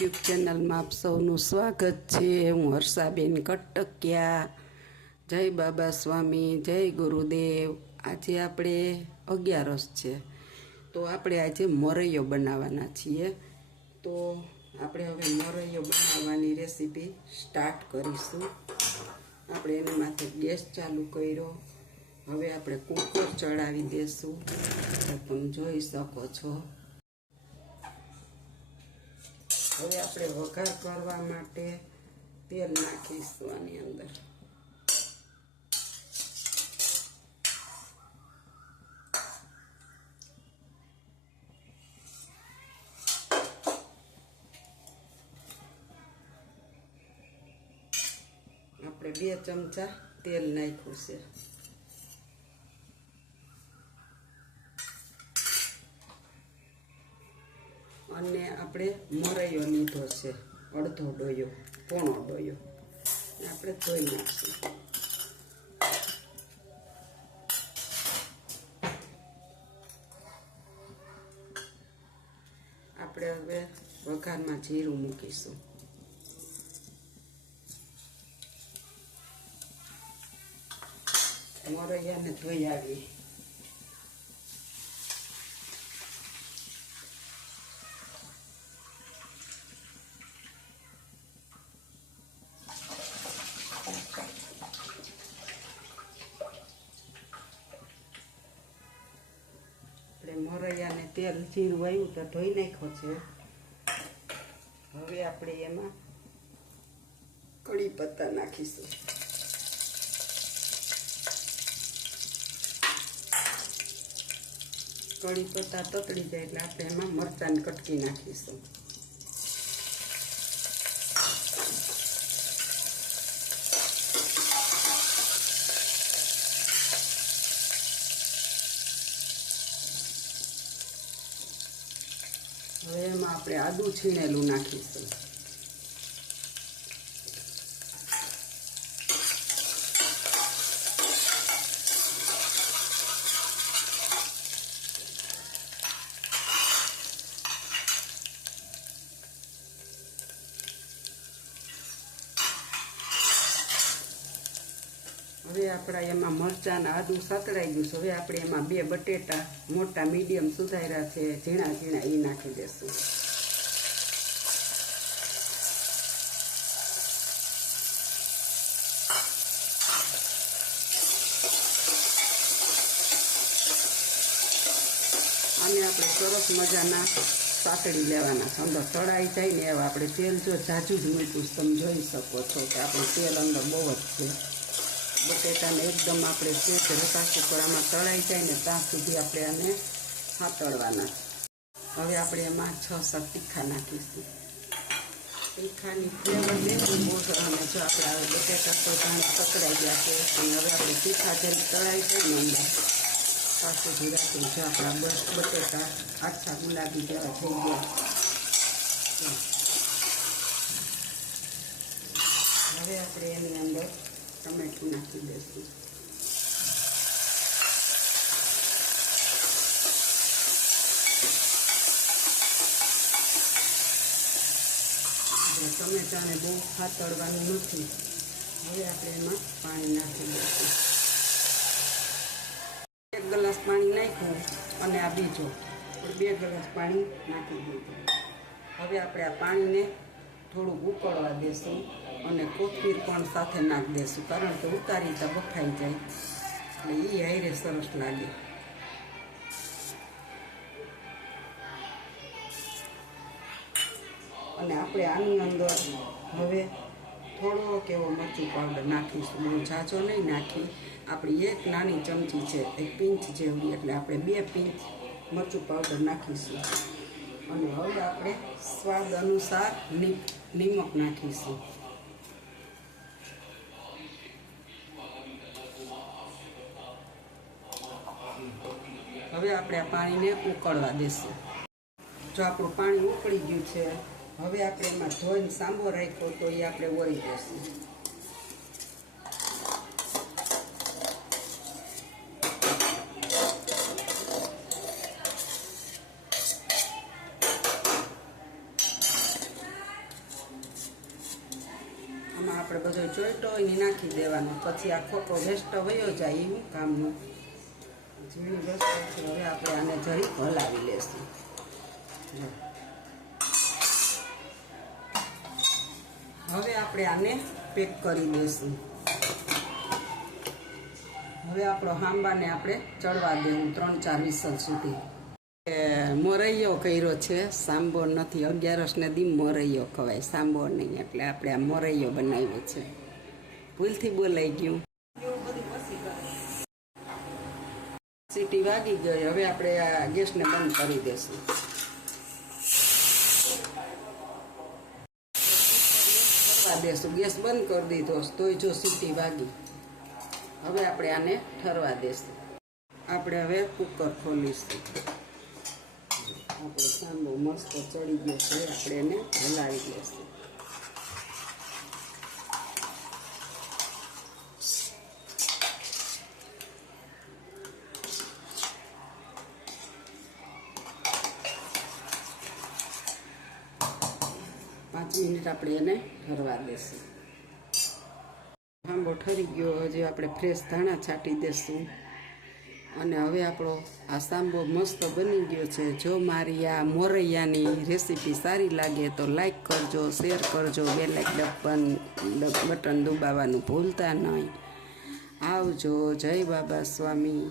YouTube ચેનલમાં આપ સૌનું સ્વાગત છે। હું હર્ષાબેન કટકિયા। જય બાબા સ્વામી, જય ગુરુદેવ। આજે આપણે 11 છે, તો આપણે આજે મોરૈયો બનાવવાના છીએ। તો આપણે હવે મોરૈયો બનાવવાની રેસીપી સ્ટાર્ટ કરીશું। આપણે એના માટે ગેસ ચાલુ કર્યો। હવે આપણે કુકર ચડાવી દઈશું, તમે જોઈ શકો છો। હવે આપણે વઘાર કરવા માટે તેલ નાખીશું આની અંદર। આપણે 2 ચમચા તેલ નાખ્યું છે। અને આપણે મોરૈયો લીધો છે, અડધો ડોયો, પોણો ડોયો, આપણે ધોઈ નાખીશું। આપણે હવે વઘારમાં જીરું મૂકીશું। મોરૈયાને ધોઈ આવી। મોરૈયાને તેલ જીરું આવ્યું તો ધોઈ નાખ્યો છે। હવે આપણે એમાં કડી પત્તા નાખીશું। કડી પત્તા તતડી જાય એટલે આપણે એમાં મરચાંની કટકી નાખીશું। હવે એમાં આપણે આદું છીણેલું નાખીશું। હવે આપણા એમાં મરચાં આદું સતળાઈ ગયું છે। હવે આપણે એમાં 2 બટેટા મોટા મીડિયમ સુધાર્યા છે, ઝીણા ઝીણા, એ નાખી દેશું। અને આપણે સરસ મજાના સાતળી લેવાના છે, અંદર તળાઈ જાય ને એવા। આપણે તેલ જો ઝાઝું જ મૂક્યું, તમે જોઈ શકો છો કે આપણું તેલ અંદર બહુ જ છે। બટેટાને એકદમ આપણે સેજ રકાસી પર આમાં તળાઈ જાય ને ત્યાં સુધી આપણે આને સાતળવાના। હવે આપણે એમાં 6-7 તીખા નાખીશું। તીખાની ફ્લેવર લેવું બહુ સરસ। અને જો આપણે હવે બટેટા તો જાણે પકડાઈ ગયા છે, અને હવે આપણે તીખા જરી તળાઈ જાય ને અંદર ત્યાં સુધી રાખીને જો આપણા બટેટા આછા ગુલાબી જેવા થઈ ગયા। હવે આપણે એની અંદર ટમેટું નાખી દઈશું। ટમેટાને બહુ ખાતળવાનું નથી। હવે આપણે એમાં પાણી નાખી દઈશું। 1 ગ્લાસ પાણી નાખ્યું અને આ બીજો 2 ગ્લાસ પાણી નાખી દીધું। હવે આપણે આ પાણીને થોડુંક ઉકળવા દેશું અને કોથમીર પણ સાથે નાખી દેશું, કારણ કે ઉતારી તો બફાઈ જાય એટલે એ હારે સરસ લાગે। અને આપણે આની અંદર હવે થોડોક એવો મરચું પાવડર નાખીશું, બહુ ઝાઝો નહીં નાખી। આપણી 1 નાની ચમચી છે, 1 પિંચ જેવડી, એટલે આપણે 2 પિંચ મરચું પાવડર નાખીશું। અને હવે આપણે સ્વાદ અનુસાર નિમક નાખીશું। હવે આપણે આ પાણીને ઉકળવા દેશું। જો આપણું પાણી ઉકળી ગયું છે, હવે આપણે એમાં ધોઈને સાંભો રાખ્યો તો એ આપણે ઓળી દઈશું। આમાં આપણે બધો ચોઈટો હોય નાખી દેવાનો, પછી આ ખોટો વેસ્ટ વયો જાય એવું કામનું ઝીણી વસ્તુ. હવે આપણે આને જરી હલાવી લેશું. હવે આપણે આને પેક કરી દઈશું. હવે આપણો હાંબાને આપણે ચડવા દેવું 3-4 વિસલ સુધી. મોરૈયો કર્યો છે, સાંભો નથી. 11ને દી મોરૈયો ખવાય, સાંભો નહીં, એટલે આપણે આ મોરૈયો બનાવ્યો છે. ભૂલથી બોલાઈ ગયું. સીટી વાગી ગઈ. હવે આપણે આ ગેસને બંધ કરી દઈશું. દેશું ગેસ બંધ કરી દીધો તોય જો સીટી વાગી. હવે આપણે આને ઠરવા દેશું. આપણે હવે કુકર ખોલીશું. આપણો સાંભો મસ્ત ચડી ગયો છે, આપણે એને હલાવી દઈશું. પાંચ મિનિટ આપણે એને ઠરવા દઈશું. સાંભો ઠરી ગયો. હજી આપણે ફ્રેશ ધાણા છાંટી દઈશું. અને હવે આપણો આ સાંભો મસ્ત બની ગયો છે. જો મારી આ મોરૈયાની રેસીપી સારી લાગે તો લાઈક કરજો, શેર કરજો, બેલ બટન દબાવવાનું ભૂલતા નહીં. આવજો. જય બાબા સ્વામી.